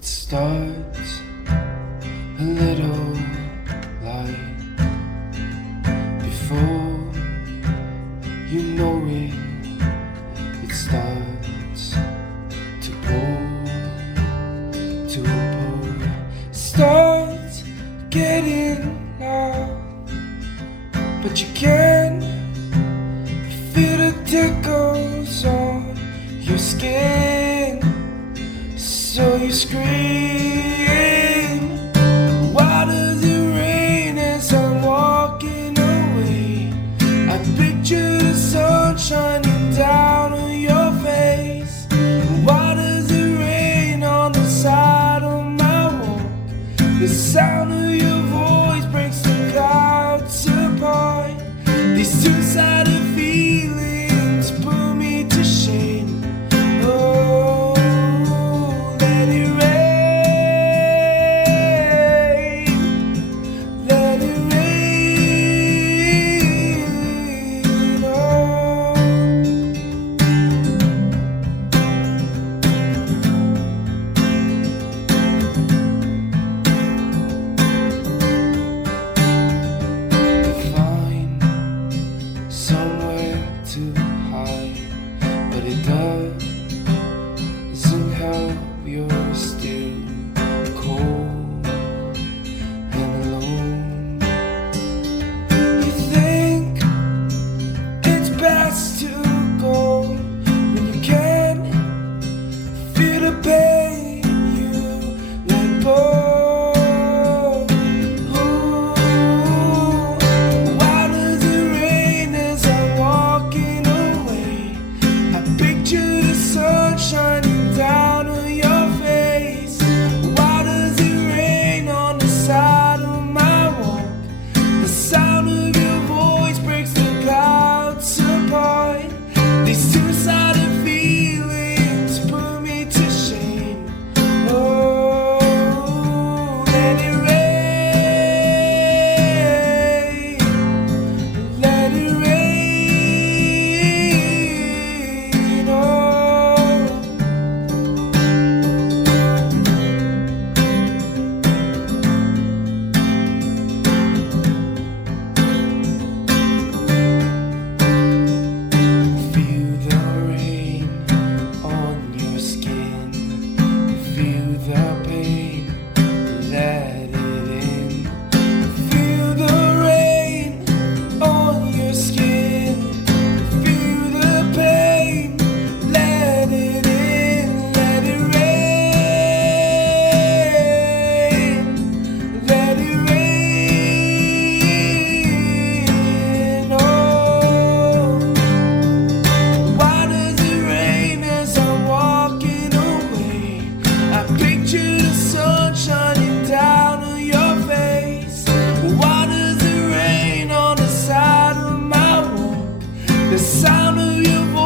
It starts a little light before you know it. It starts to pour, starts getting loud, but you can feel the tickles on your skin. So you scream, why does it rain as I'm walking away? I picture the sun shining down on your face. Why does it rain on the side of my walk? The sound of your voice breaks the clouds apart. These two-sided feelings put me to shame. To hide, but it doesn't help. You're still cold and alone. You think it's best to go when you can feel the pain. You let go. Shining down on your face. Why does it rain on the side of my walk? The sound of your voice breaks the clouds apart. These two-sided feelings put me to shame. Oh, let it rain, let it rain. Shining down on your face. Why does it rain on the side of my walk? The sound of your voice